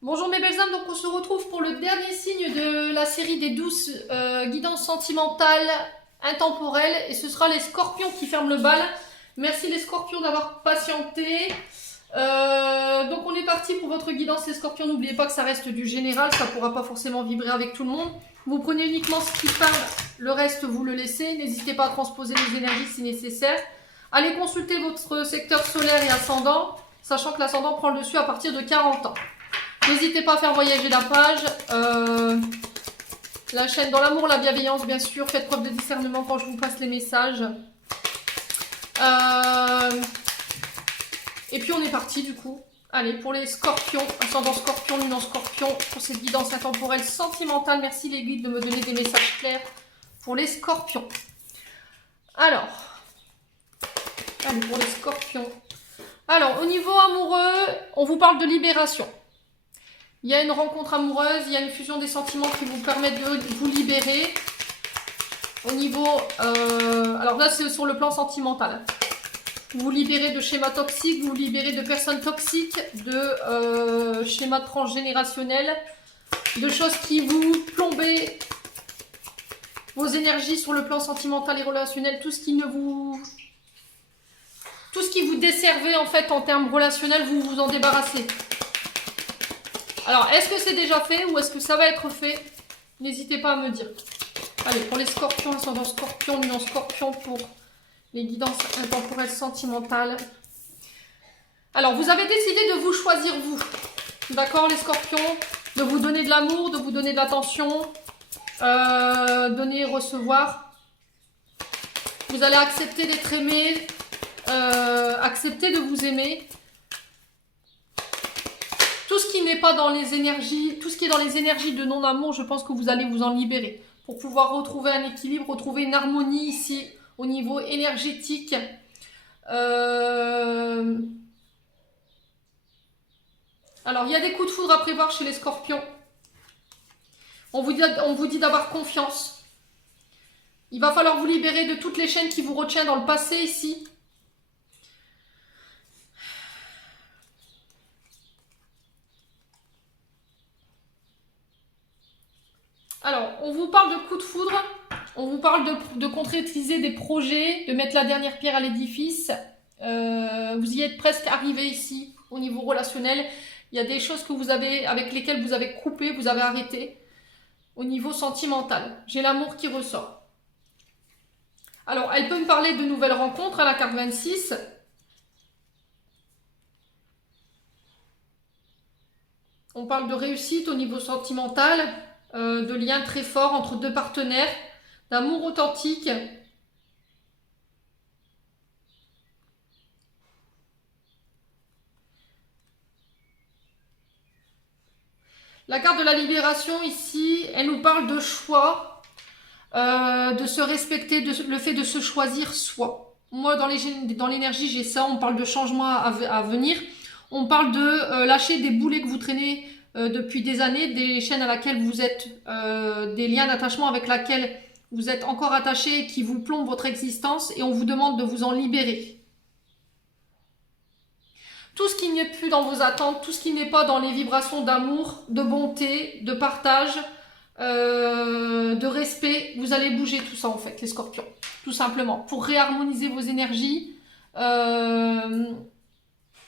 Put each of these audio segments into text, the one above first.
Bonjour mes belles âmes, donc on se retrouve pour le dernier signe de la série des 12 guidances sentimentales intemporelles et ce sera les scorpions qui ferment le bal. Merci les scorpions d'avoir patienté. Donc on est parti pour votre guidance les scorpions, n'oubliez pas que ça reste du général, ça ne pourra pas forcément vibrer avec tout le monde. Vous prenez uniquement ce qui parle, le reste vous le laissez, n'hésitez pas à transposer les énergies si nécessaire. Allez consulter votre secteur solaire et ascendant, sachant que l'ascendant prend le dessus à partir de 40 ans. N'hésitez pas à faire voyager la page. La chaîne dans l'amour, la bienveillance, bien sûr. Faites preuve de discernement quand je vous passe les messages. Et puis on est parti du coup. Allez, pour les scorpions, ascendant scorpion, lune en scorpion, pour cette guidance intemporelle sentimentale. Merci les guides de me donner des messages clairs pour les scorpions. Alors, allez, pour les scorpions. Alors, au niveau amoureux, on vous parle de libération. Il y a une rencontre amoureuse, il y a une fusion des sentiments qui vous permettent de vous libérer. Au niveau... alors là, c'est sur le plan sentimental. Vous vous libérez de schémas toxiques, vous vous libérez de personnes toxiques, de schémas transgénérationnels, de choses qui vous plombaient vos énergies sur le plan sentimental et relationnel, tout ce qui vous desservait en fait en termes relationnels, vous vous en débarrassez. Alors, est-ce que c'est déjà fait ou est-ce que ça va être fait? N'hésitez pas à me dire. Allez, pour les scorpions, ascendant scorpion, lune en scorpion, pour les guidances intemporelles sentimentales. Alors, vous avez décidé de vous choisir vous. D'accord, les scorpions? De vous donner de l'amour, de vous donner de l'attention. Donner et recevoir. Vous allez accepter d'être aimé. Accepter de vous aimer. Tout ce qui n'est pas dans les énergies, tout ce qui est dans les énergies de non-amour, je pense que vous allez vous en libérer. Pour pouvoir retrouver un équilibre, retrouver une harmonie ici au niveau énergétique. Alors, il y a des coups de foudre à prévoir chez les scorpions. On vous dit d'avoir confiance. Il va falloir vous libérer de toutes les chaînes qui vous retiennent dans le passé ici. Alors, on vous parle de coups de foudre, on vous parle de concrétiser des projets, de mettre la dernière pierre à l'édifice. Vous y êtes presque arrivé ici, au niveau relationnel. Il y a des choses que vous avez, avec lesquelles vous avez coupé, vous avez arrêté. Au niveau sentimental, j'ai l'amour qui ressort. Alors, elle peut me parler de nouvelles rencontres à la carte 26. On parle de réussite au niveau sentimental. De liens très forts entre deux partenaires, d'amour authentique. La carte de la libération ici, elle nous parle de choix, de se respecter, le fait de se choisir soi. Moi, dans l'énergie, j'ai ça, on parle de changement à venir. On parle de lâcher des boulets que vous traînez depuis des années, des chaînes à laquelle vous êtes, des liens d'attachement avec lesquels vous êtes encore attaché et qui vous plombent votre existence et on vous demande de vous en libérer. Tout ce qui n'est plus dans vos attentes, tout ce qui n'est pas dans les vibrations d'amour, de bonté, de partage, de respect, vous allez bouger tout ça en fait, les scorpions, tout simplement, pour réharmoniser vos énergies,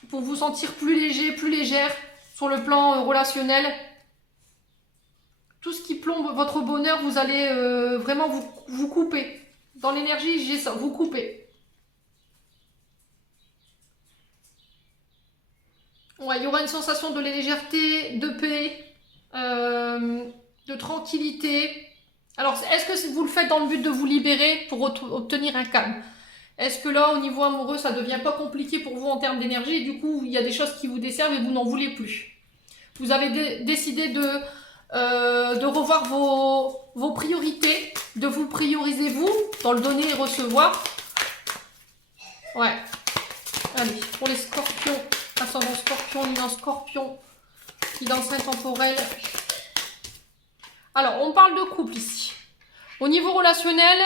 pour vous sentir plus léger, plus légère, sur le plan relationnel. Tout ce qui plombe votre bonheur, vous allez vraiment vous couper. Dans l'énergie, j'ai ça, vous couper. Ouais, il y aura une sensation de légèreté, de paix, de tranquillité. Alors, est-ce que vous le faites dans le but de vous libérer pour obtenir un calme? Est-ce que là, au niveau amoureux, ça ne devient pas compliqué pour vous en termes d'énergie et du coup, il y a des choses qui vous desservent et vous n'en voulez plus? Vous avez décidé de revoir vos priorités, de vous prioriser vous, dans le donner et recevoir. Ouais. Allez, pour les scorpions, ascendant scorpion, lune en scorpion, guidance intemporelle. Alors, on parle de couple ici. Au niveau relationnel,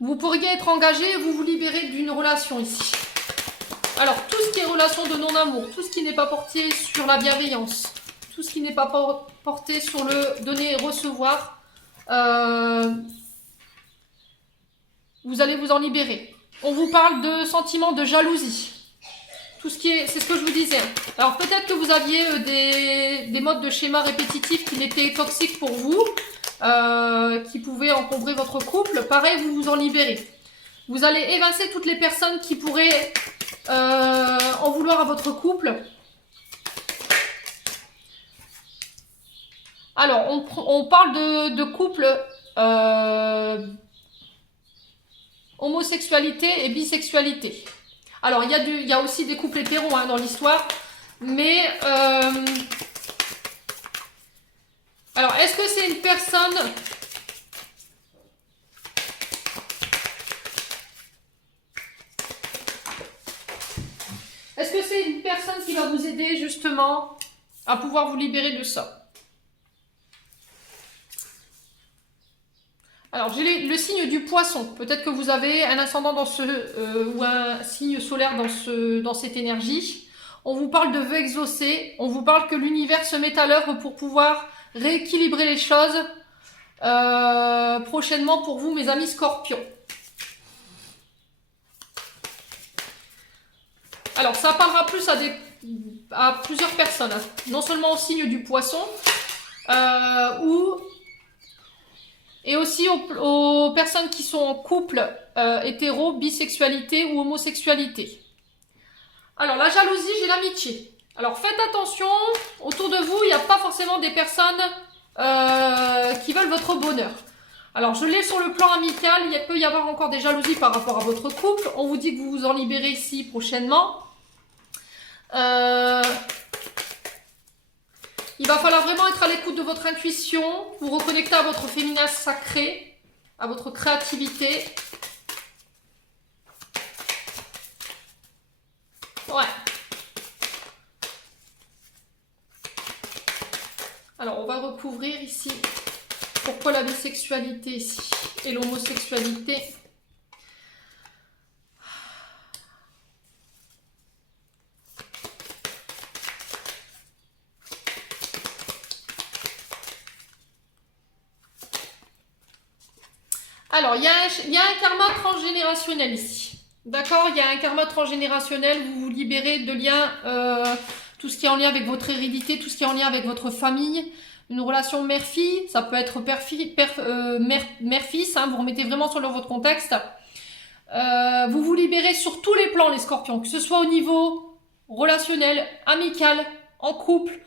vous pourriez être engagé et vous vous libérer d'une relation ici. Alors, tout relations de non-amour, tout ce qui n'est pas porté sur la bienveillance, tout ce qui n'est pas porté sur le donner et recevoir, vous allez vous en libérer. On vous parle de sentiments de jalousie. Tout ce qui est, c'est ce que je vous disais. Alors peut-être que vous aviez des modes de schéma répétitifs qui étaient toxiques pour vous, qui pouvaient encombrer votre couple. Pareil, vous vous en libérez. Vous allez évincer toutes les personnes qui pourraient en vouloir à votre couple. Alors, on parle de couple homosexualité et bisexualité. Alors, il y a aussi des couples hétéros hein, dans l'histoire, mais alors, est-ce que c'est une personne qui va vous aider justement à pouvoir vous libérer de ça? Alors, j'ai le signe du poisson. Peut-être que vous avez un ascendant dans ou un signe solaire dans cette énergie. On vous parle de vœux exaucés. On vous parle que l'univers se met à l'œuvre pour pouvoir rééquilibrer les choses prochainement pour vous, mes amis scorpions. Alors, ça parlera plus à plusieurs personnes. Hein. Non seulement au signe du poisson, et aussi aux personnes qui sont en couple hétéro, bisexualité ou homosexualité. Alors, la jalousie, j'ai l'amitié. Alors, faites attention, autour de vous, il n'y a pas forcément des personnes qui veulent votre bonheur. Alors, je l'ai sur le plan amical, il peut y avoir encore des jalousies par rapport à votre couple. On vous dit que vous vous en libérez ici prochainement. Il va falloir vraiment être à l'écoute de votre intuition, vous reconnecter à votre féminin sacré, à votre créativité. Ouais. Alors, on va recouvrir ici pourquoi la bisexualité ici et l'homosexualité. Alors, il y a un karma transgénérationnel ici. D'accord? Il y a un karma transgénérationnel, vous vous libérez de liens, tout ce qui est en lien avec votre hérédité, tout ce qui est en lien avec votre famille, une relation mère-fille, ça peut être mère-fils, hein, vous remettez vraiment sur votre contexte. Vous vous libérez sur tous les plans, les scorpions, que ce soit au niveau relationnel, amical, en couple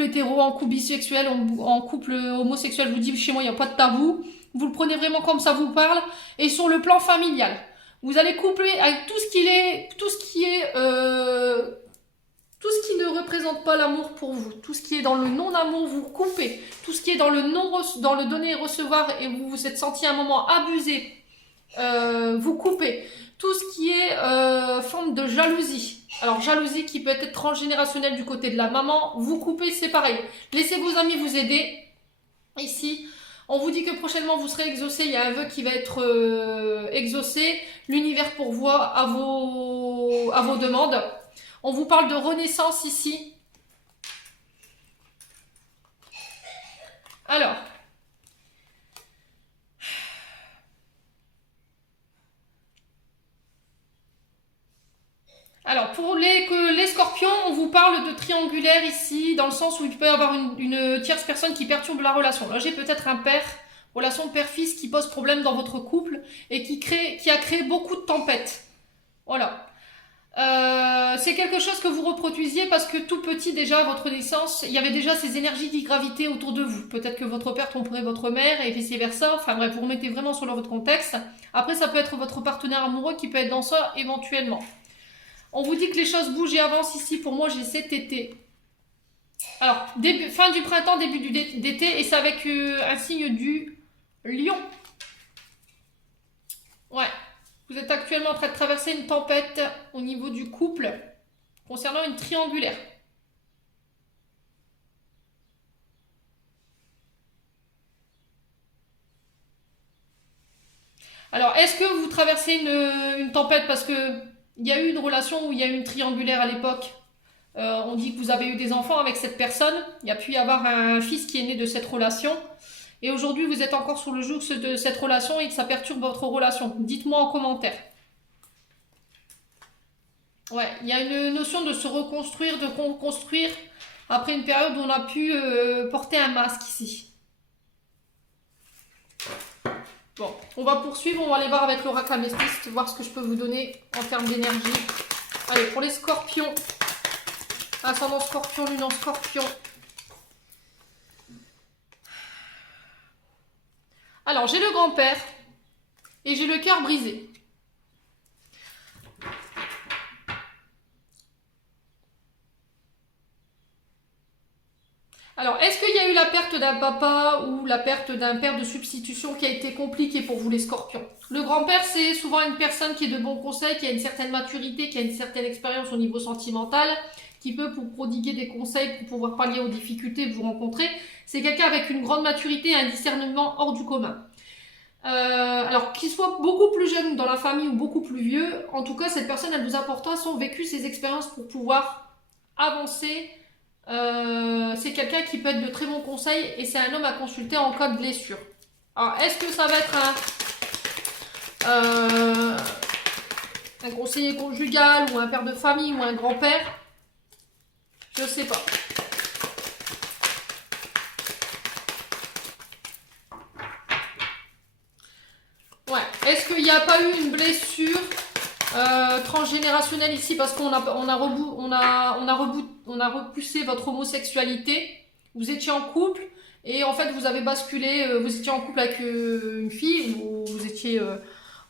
hétéro, en couple bisexuel, en couple homosexuel. Je vous dis, chez moi, il n'y a pas de tabou. Vous le prenez vraiment comme ça vous parle. Et sur le plan familial, vous allez coupler avec tout ce qui ne représente pas l'amour pour vous, tout ce qui est dans le non-amour, vous coupez. Tout ce qui est dans le donner et recevoir et vous vous êtes senti un moment abusé, vous coupez. Tout ce qui est forme de jalousie. Alors, jalousie qui peut être transgénérationnelle du côté de la maman, vous coupez, c'est pareil. Laissez vos amis vous aider. Ici, on vous dit que prochainement vous serez exaucé. Il y a un vœu qui va être exaucé. L'univers pourvoit à vos demandes. On vous parle de renaissance ici. Alors, pour les scorpions, on vous parle de triangulaire ici, dans le sens où il peut y avoir une tierce personne qui perturbe la relation. Là, j'ai peut-être un père, relation père-fils qui pose problème dans votre couple et qui a créé beaucoup de tempêtes. Voilà. C'est quelque chose que vous reproduisiez parce que tout petit déjà à votre naissance, il y avait déjà ces énergies qui gravitaient autour de vous. Peut-être que votre père tromperait votre mère et vice versa. Enfin bref, vous remettez vraiment sur votre contexte. Après, ça peut être votre partenaire amoureux qui peut être dans ça éventuellement. On vous dit que les choses bougent et avancent ici. Pour moi, j'ai cet été. Alors, fin du printemps, début d'été, et c'est avec un signe du lion. Ouais. Vous êtes actuellement en train de traverser une tempête au niveau du couple concernant une triangulaire. Alors, est-ce que vous traversez une tempête parce que Il y a eu une relation où il y a eu une triangulaire à l'époque. On dit que vous avez eu des enfants avec cette personne. Il y a pu y avoir un fils qui est né de cette relation. Et aujourd'hui, vous êtes encore sur le joug de cette relation et que ça perturbe votre relation. Dites-moi en commentaire. Ouais, il y a une notion de se reconstruire, de reconstruire après une période où on a pu porter un masque ici. Bon, on va poursuivre, on va aller voir avec l'oracle amestiste, voir ce que je peux vous donner en termes d'énergie. Allez, pour les scorpions, ascendant scorpion, lune en scorpion. Alors, j'ai le grand-père et j'ai le cœur brisé. Alors, est-ce qu'il y a eu la perte d'un papa ou la perte d'un père de substitution qui a été compliquée pour vous les scorpions? Le grand-père, c'est souvent une personne qui est de bons conseils, qui a une certaine maturité, qui a une certaine expérience au niveau sentimental, qui peut vous prodiguer des conseils pour pouvoir pallier aux difficultés que vous rencontrez. C'est quelqu'un avec une grande maturité et un discernement hors du commun. Alors, qu'il soit beaucoup plus jeune dans la famille ou beaucoup plus vieux, en tout cas, cette personne, elle vous apportera son vécu, ses expériences pour pouvoir avancer. C'est quelqu'un qui peut être de très bons conseils et c'est un homme à consulter en cas de blessure. Alors, est-ce que ça va être un conseiller conjugal ou un père de famille ou un grand-père? Je sais pas. Ouais. Est-ce qu'il n'y a pas eu une blessure transgénérationnelle ici parce qu'on a repoussé votre homosexualité? Vous étiez en couple et en fait vous avez basculé, vous étiez en couple avec une fille ou vous étiez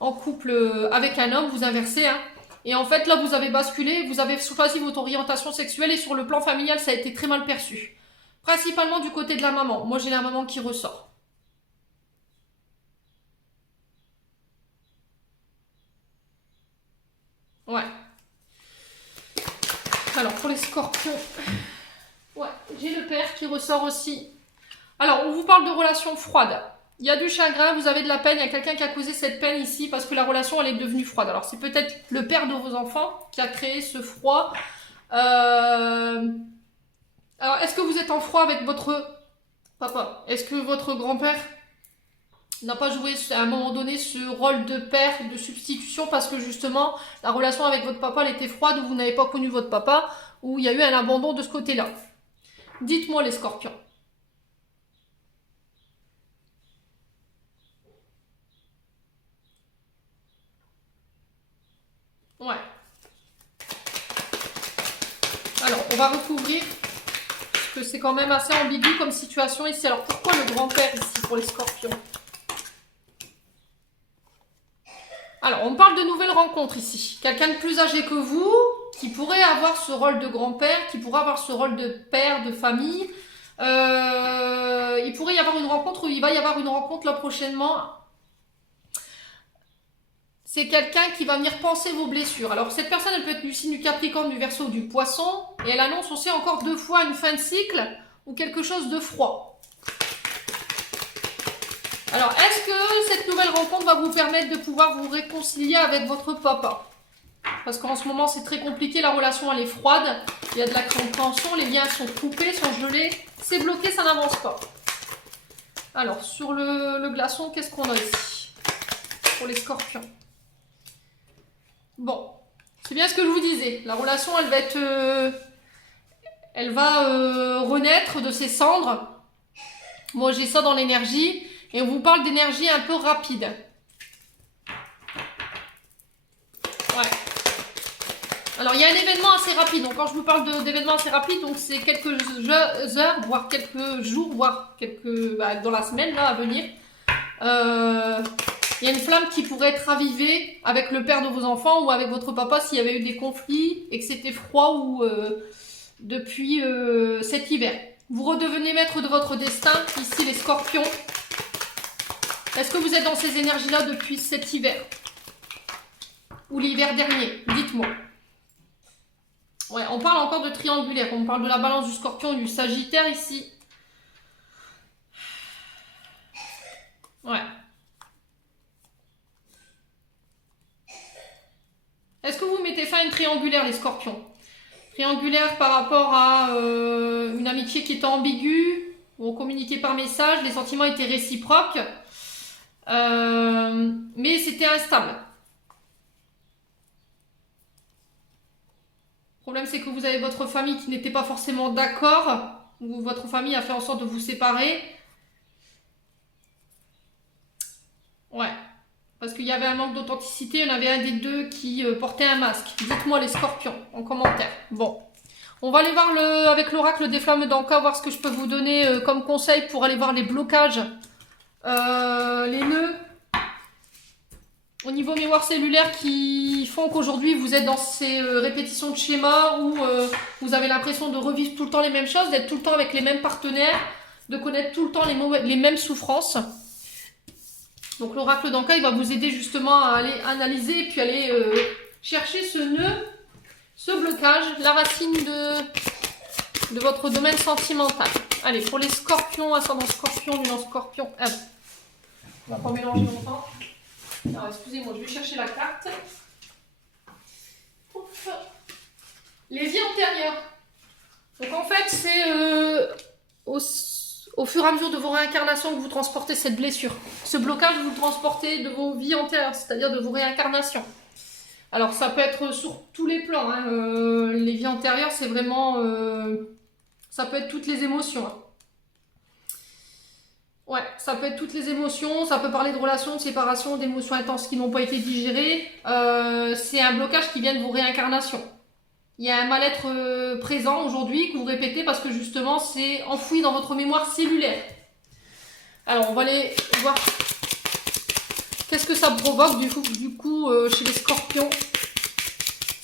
en couple avec un homme, vous inversez, hein. Et en fait là vous avez basculé, vous avez choisi votre orientation sexuelle et sur le plan familial ça a été très mal perçu. Principalement du côté de la maman. Moi j'ai la maman qui ressort. Ouais. Alors pour les scorpions, ouais, j'ai le père qui ressort aussi. Alors on vous parle de relations froides. Il y a du chagrin, vous avez de la peine, il y a quelqu'un qui a causé cette peine ici parce que la relation elle est devenue froide. Alors c'est peut-être le père de vos enfants qui a créé ce froid. Alors est-ce que vous êtes en froid avec votre papa? Est-ce que votre grand-père n'a pas joué à un moment donné ce rôle de père, de substitution parce que justement la relation avec votre papa elle était froide ou vous n'avez pas connu votre papa ou il y a eu un abandon de ce côté-là? Dites-moi les scorpions. Ouais. Alors, on va recouvrir, parce que c'est quand même assez ambigu comme situation ici. Alors, pourquoi le grand-père ici pour les scorpions? Alors, on parle de nouvelles rencontres ici. Quelqu'un de plus âgé que vous, qui pourrait avoir ce rôle de grand-père, qui pourrait avoir ce rôle de père, de famille. Il pourrait y avoir une rencontre, ou il va y avoir une rencontre là prochainement. C'est quelqu'un qui va venir penser vos blessures. Alors, cette personne, elle peut être du signe du Capricorne, du Verseau ou du Poisson. Et elle annonce aussi encore 2 fois une fin de cycle ou quelque chose de froid. Alors, est-ce que cette nouvelle rencontre va vous permettre de pouvoir vous réconcilier avec votre papa? Parce qu'en ce moment, c'est très compliqué. La relation, elle est froide. Il y a de la compréhension. Les liens sont coupés, sont gelés. C'est bloqué, ça n'avance pas. Alors, sur le glaçon, qu'est-ce qu'on a ici? Pour les scorpions. Bon, c'est bien ce que je vous disais. La relation, elle va être, renaître de ses cendres. Moi, j'ai ça dans l'énergie. Et on vous parle d'énergie un peu rapide. Ouais. Alors, il y a un événement assez rapide. Donc, quand je vous parle d'événements assez rapides, donc c'est quelques heures, voire quelques jours, voire dans la semaine là à venir. Il y a une flamme qui pourrait être ravivée avec le père de vos enfants ou avec votre papa s'il y avait eu des conflits et que c'était froid ou depuis cet hiver. Vous redevenez maître de votre destin, ici les scorpions. Est-ce que vous êtes dans ces énergies-là depuis cet hiver? Ou l'hiver dernier? Dites-moi. Ouais, on parle encore de triangulaire. On parle de la balance du scorpion et du sagittaire ici. Ouais. Est-ce que vous mettez fin à une triangulaire, les scorpions? Triangulaire par rapport à une amitié qui était ambiguë, on communiquait par message, les sentiments étaient réciproques, mais c'était instable. Le problème, c'est que vous avez votre famille qui n'était pas forcément d'accord, ou votre famille a fait en sorte de vous séparer. Ouais. Parce qu'il y avait un manque d'authenticité, il y en avait un des deux qui portait un masque. Dites-moi les scorpions en commentaire. Bon, on va aller voir avec l'oracle des flammes d'Anka, voir ce que je peux vous donner comme conseil pour aller voir les blocages, les nœuds au niveau mémoire cellulaire qui font qu'aujourd'hui vous êtes dans ces répétitions de schémas où vous avez l'impression de revivre tout le temps les mêmes choses, d'être tout le temps avec les mêmes partenaires, de connaître tout le temps les mêmes souffrances. Donc l'oracle d'Anka, il va vous aider justement à aller analyser et puis aller chercher ce nœud, ce blocage, la racine de votre domaine sentimental. Allez, pour les scorpions, ascendant scorpion, lunan scorpion. Ah, on va pas mélanger longtemps. Alors excusez-moi, je vais chercher la carte. Ouf. Les vies antérieures. Donc en fait, c'est au fur et à mesure de vos réincarnations que vous transportez cette blessure. Ce blocage, vous le transportez de vos vies antérieures, c'est-à-dire de vos réincarnations. Alors, ça peut être sur tous les plans. Hein. Les vies antérieures, c'est vraiment... ça peut être toutes les émotions. Hein. Ouais, ça peut être toutes les émotions. Ça peut parler de relations, de séparation, d'émotions intenses qui n'ont pas été digérées. C'est un blocage qui vient de vos réincarnations. Il y a un mal-être présent aujourd'hui que vous répétez parce que justement c'est enfoui dans votre mémoire cellulaire. Alors on va aller voir qu'est-ce que ça provoque du coup chez les scorpions,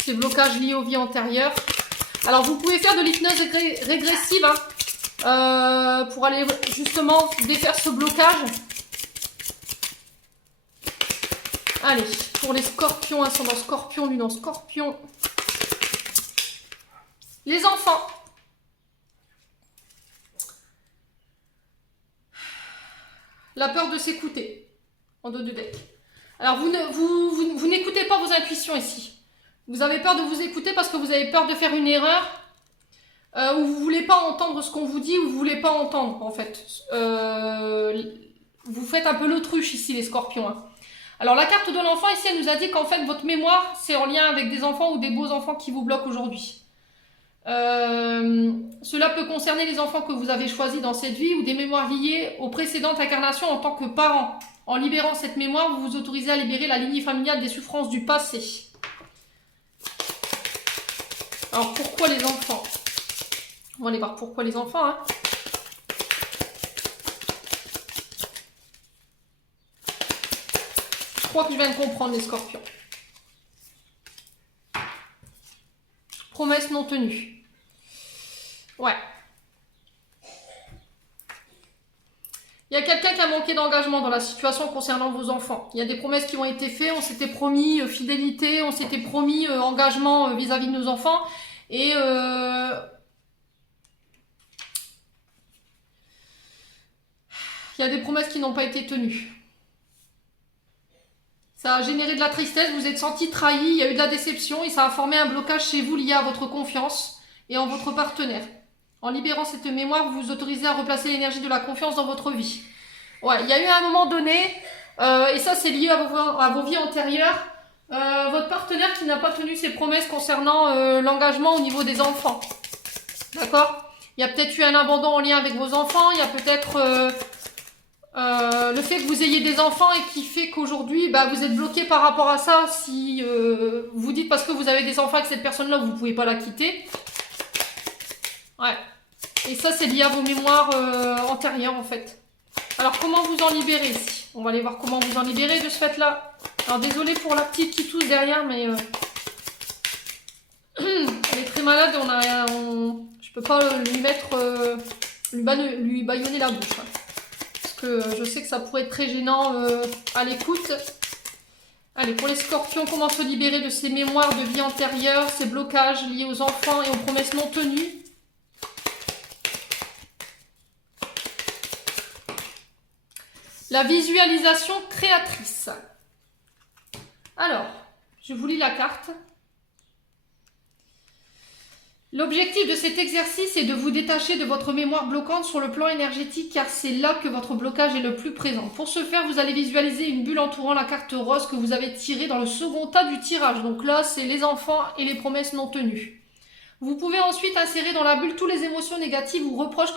ces blocages liés aux vies antérieures. Alors vous pouvez faire de l'hypnose régressive pour aller justement défaire ce blocage. Allez, pour les scorpions, ascendant scorpion, lunan scorpion. Les enfants. La peur de s'écouter. En dos de deck. Alors, vous n'écoutez pas vos intuitions ici. Vous avez peur de vous écouter parce que vous avez peur de faire une erreur. Ou vous ne voulez pas entendre ce qu'on vous dit, ou vous ne voulez pas entendre, en fait. Vous faites un peu l'autruche ici, les scorpions. Hein. Alors, la carte de l'enfant, ici, elle nous a dit qu'en fait, votre mémoire, c'est en lien avec des enfants ou des beaux enfants qui vous bloquent aujourd'hui. Cela peut concerner les enfants que vous avez choisis dans cette vie ou des mémoires liées aux précédentes incarnations en tant que parents. En libérant cette mémoire, vous vous autorisez à libérer la lignée familiale des souffrances du passé. Alors pourquoi les enfants? On va aller voir pourquoi les enfants. Hein. Je crois que je viens de comprendre les scorpions. Promesse non tenue. Ouais. Il y a quelqu'un qui a manqué d'engagement dans la situation concernant vos enfants. Il y a des promesses qui ont été faites, on s'était promis fidélité, on s'était promis engagement vis-à-vis de nos enfants. Et il y a des promesses qui n'ont pas été tenues. Ça a généré de la tristesse, vous êtes senti trahi, il y a eu de la déception et ça a formé un blocage chez vous lié à votre confiance et en votre partenaire. En libérant cette mémoire, vous vous autorisez à replacer l'énergie de la confiance dans votre vie. Ouais, il y a eu un moment donné, et ça c'est lié à vos vies antérieures, votre partenaire qui n'a pas tenu ses promesses concernant l'engagement au niveau des enfants. D'accord? Il y a peut-être eu un abandon en lien avec vos enfants, il y a peut-être le fait que vous ayez des enfants et qui fait qu'aujourd'hui bah, vous êtes bloqué par rapport à ça. Si vous dites parce que vous avez des enfants avec cette personne-là, vous ne pouvez pas la quitter. Ouais. Et ça, c'est lié à vos mémoires antérieures, en fait. Alors, comment vous en libérer ici? On va aller voir comment vous en libérer de ce fait-là. Alors, désolée pour la petite qui tousse derrière, mais... elle est très malade. Je peux pas lui mettre... lui bâillonner la bouche. Hein. Parce que je sais que ça pourrait être très gênant à l'écoute. Allez, pour les scorpions, comment se libérer de ces mémoires de vie antérieure, ces blocages liés aux enfants et aux promesses non tenues? La visualisation créatrice. Alors, je vous lis la carte. L'objectif de cet exercice est de vous détacher de votre mémoire bloquante sur le plan énergétique car c'est là que votre blocage est le plus présent. Pour ce faire, vous allez visualiser une bulle entourant la carte rose que vous avez tirée dans le second tas du tirage. Donc là, c'est les enfants et les promesses non tenues. Vous pouvez ensuite insérer dans la bulle toutes les émotions négatives ou reproches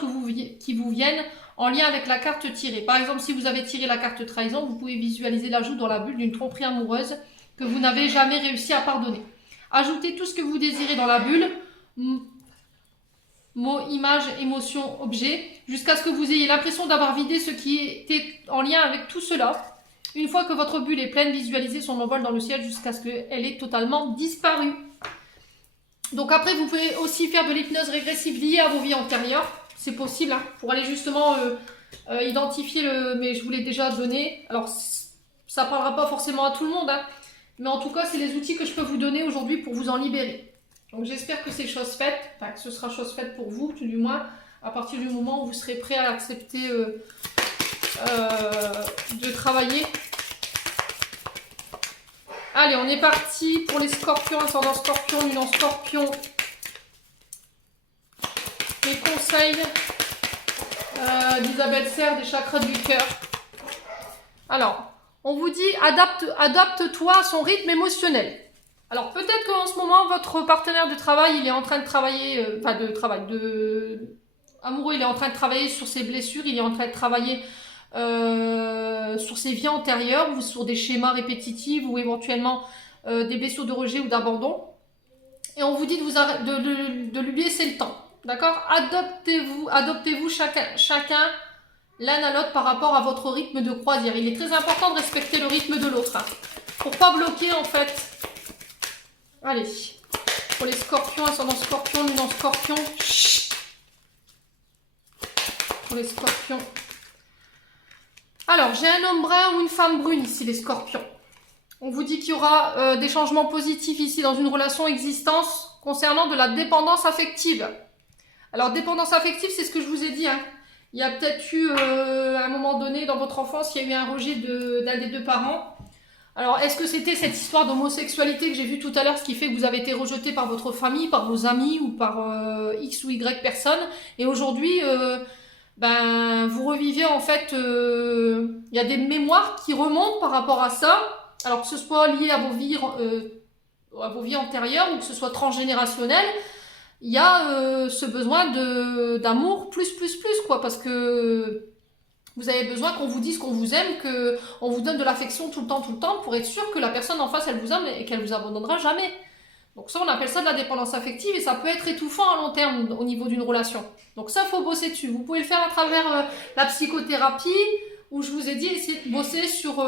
qui vous viennent en lien avec la carte tirée. Par exemple, si vous avez tiré la carte trahison, vous pouvez visualiser l'ajout dans la bulle d'une tromperie amoureuse que vous n'avez jamais réussi à pardonner. Ajoutez tout ce que vous désirez dans la bulle. Mots, images, émotions, objets, jusqu'à ce que vous ayez l'impression d'avoir vidé ce qui était en lien avec tout cela. Une fois que votre bulle est pleine, visualisez son envol dans le ciel jusqu'à ce qu'elle ait totalement disparu. Donc après, vous pouvez aussi faire de l'hypnose régressive liée à vos vies antérieures. C'est possible, hein, pour aller justement identifier le... Mais je vous l'ai déjà donné. Alors, ça ne parlera pas forcément à tout le monde, hein, mais en tout cas, c'est les outils que je peux vous donner aujourd'hui pour vous en libérer. Donc j'espère que c'est chose faite, enfin que ce sera chose faite pour vous, tout du moins, à partir du moment où vous serez prêt à accepter de travailler. Allez, on est parti pour les scorpions, ascendant scorpion, lune en scorpion. Les conseils d'Isabelle Serre des chakras du cœur. Alors, on vous dit, adapte-toi à son rythme émotionnel. Alors peut-être qu'en ce moment, votre partenaire de travail, il est en train de travailler, amoureux, il est en train de travailler sur ses blessures, il est en train de travailler sur ses vies antérieures, ou sur des schémas répétitifs, ou éventuellement des blessures de rejet ou d'abandon. Et on vous dit de lui laisser le temps, d'accord? Adoptez-vous chacun l'un à l'autre par rapport à votre rythme de croisière. Il est très important de respecter le rythme de l'autre, hein, pour pas bloquer en fait. Allez, pour les scorpions, ascendant scorpion, lune en scorpion. Chut. Pour les scorpions. Alors, j'ai un homme brun ou une femme brune ici, les scorpions. On vous dit qu'il y aura des changements positifs ici dans une relation existante concernant de la dépendance affective. Alors, dépendance affective, c'est ce que je vous ai dit, hein. Il y a peut-être eu, à un moment donné, dans votre enfance, il y a eu un rejet d'un des deux parents. Alors, est-ce que c'était cette histoire d'homosexualité que j'ai vue tout à l'heure, ce qui fait que vous avez été rejeté par votre famille, par vos amis ou par X ou Y personnes, et aujourd'hui, vous revivez en fait, il y a des mémoires qui remontent par rapport à ça, alors que ce soit lié à vos vies antérieures ou que ce soit transgénérationnel, il y a ce besoin d'amour plus, quoi, parce que vous avez besoin qu'on vous dise qu'on vous aime, qu'on vous donne de l'affection tout le temps, pour être sûr que la personne en face, elle vous aime et qu'elle vous abandonnera jamais. Donc ça, on appelle ça de la dépendance affective et ça peut être étouffant à long terme au niveau d'une relation. Donc ça, il faut bosser dessus. Vous pouvez le faire à travers la psychothérapie, où je vous ai dit, essayez de bosser sur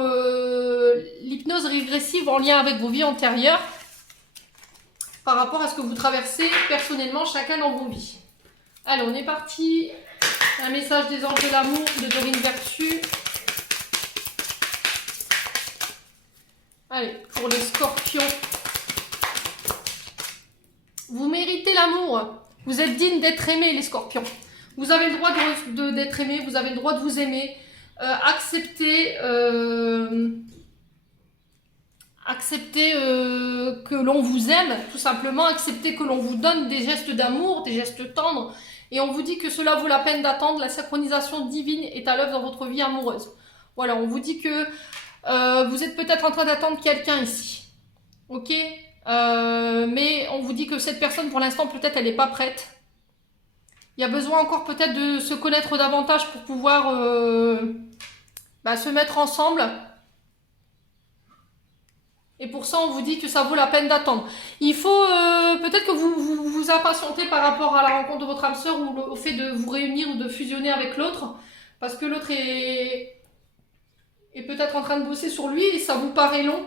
l'hypnose régressive en lien avec vos vies antérieures, par rapport à ce que vous traversez personnellement chacun dans vos vies. Allez, on est parti. Un message des anges de l'amour de Dorine Vertu. Allez, pour les scorpions. Vous méritez l'amour. Vous êtes digne d'être aimé, les scorpions. Vous avez le droit d'être aimé, vous avez le droit de vous aimer. Acceptez que l'on vous aime, tout simplement. Acceptez que l'on vous donne des gestes d'amour, des gestes tendres. Et on vous dit que cela vaut la peine d'attendre. La synchronisation divine est à l'œuvre dans votre vie amoureuse. Voilà, on vous dit que vous êtes peut-être en train d'attendre quelqu'un ici. Ok, mais on vous dit que cette personne, pour l'instant, peut-être, elle n'est pas prête. Il y a besoin encore peut-être de se connaître davantage pour pouvoir se mettre ensemble. Et pour ça, on vous dit que ça vaut la peine d'attendre. Il faut peut-être que vous impatientez par rapport à la rencontre de votre âme sœur ou au fait de vous réunir ou de fusionner avec l'autre. Parce que l'autre est peut-être en train de bosser sur lui et ça vous paraît long.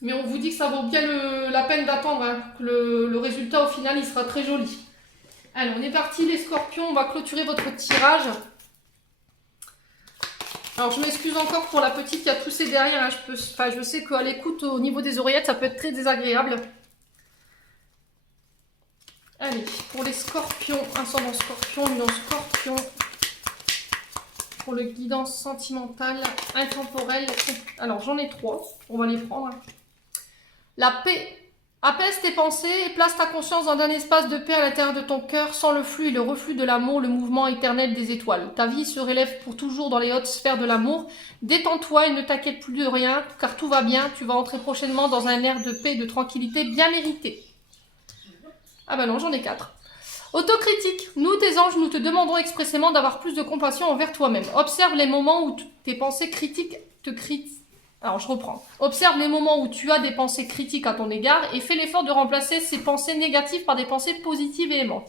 Mais on vous dit que ça vaut bien la peine d'attendre. Hein, que le résultat, au final, il sera très joli. Allez, on est parti les scorpions. On va clôturer votre tirage. Alors, je m'excuse encore pour la petite qui a toussé derrière. Hein. Je sais qu'à l'écoute, au niveau des oreillettes, ça peut être très désagréable. Allez, pour les scorpions, ascendant scorpion, lune en scorpion. Pour le guidance sentimentale, intemporelle. Alors, j'en ai 3. On va les prendre. La paix, Apaise tes pensées et place ta conscience dans un espace de paix à l'intérieur de ton cœur, sans le flux et le reflux de l'amour, le mouvement éternel des étoiles. Ta vie se relève pour toujours dans les hautes sphères de l'amour. Détends-toi et ne t'inquiète plus de rien, car tout va bien. Tu vas entrer prochainement dans un air de paix et de tranquillité bien mérité. Ah bah non, j'en ai 4. Autocritique. Nous, tes anges, nous te demandons expressément d'avoir plus de compassion envers toi-même. Observe les moments où tes pensées critiques te critiquent. Alors, je reprends. Observe les moments où tu as des pensées critiques à ton égard et fais l'effort de remplacer ces pensées négatives par des pensées positives et aimantes.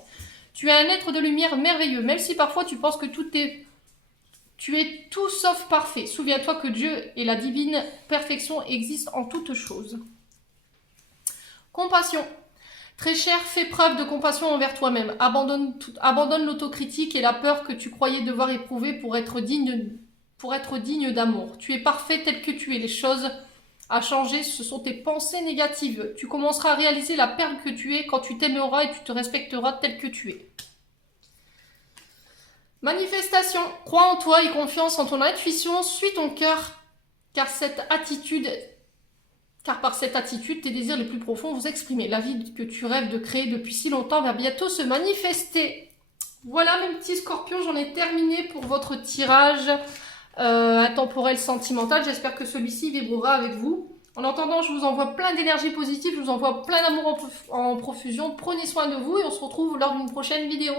Tu es un être de lumière merveilleux, même si parfois tu penses que tu es tout sauf parfait. Souviens-toi que Dieu et la divine perfection existent en toutes choses. Compassion. Très cher, fais preuve de compassion envers toi-même. Abandonne l'autocritique et la peur que tu croyais devoir éprouver pour être digne d'amour. Tu es parfait tel que tu es. Les choses à changer, ce sont tes pensées négatives. Tu commenceras à réaliser la perle que tu es quand tu t'aimeras et tu te respecteras tel que tu es. Manifestation. Crois en toi et confiance en ton intuition. Suis ton cœur, car par cette attitude, tes désirs les plus profonds vont s'exprimer. La vie que tu rêves de créer depuis si longtemps va bientôt se manifester. Voilà mes petits scorpions, j'en ai terminé pour votre tirage intemporel sentimental. J'espère que celui-ci vibrera avec vous. En attendant, je vous envoie plein d'énergie positive, je vous envoie plein d'amour en profusion. Prenez soin de vous et on se retrouve lors d'une prochaine vidéo.